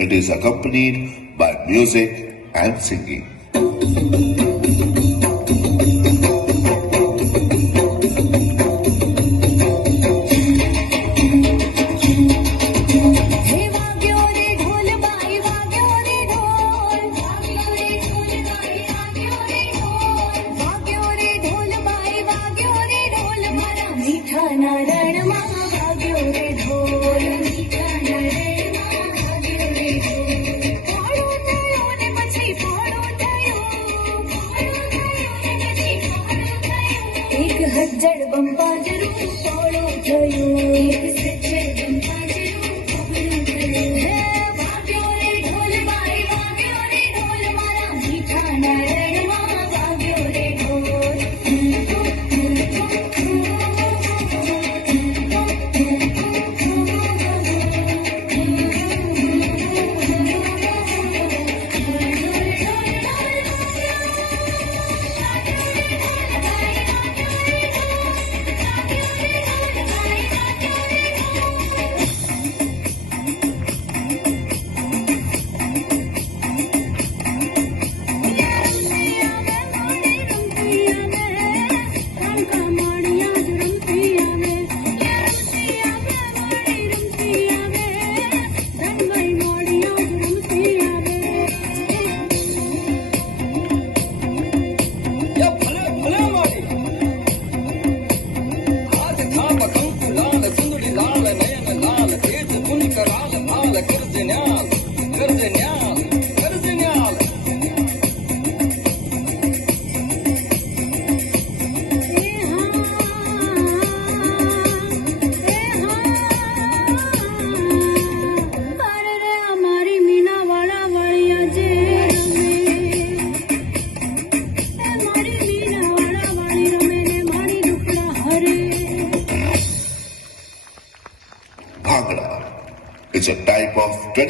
It is accompanied by music and singing. હજ્જડ બંબાજરું સોળો થયું એક સજ્જડ બંબાજરું ખબરું થયું વાગ્યો રે ઢોલ મારી વાગ્યો રે ઢોલ મારા મીઠા નારણમાં વાગ્યો રે Bhangra. It's a type of traditional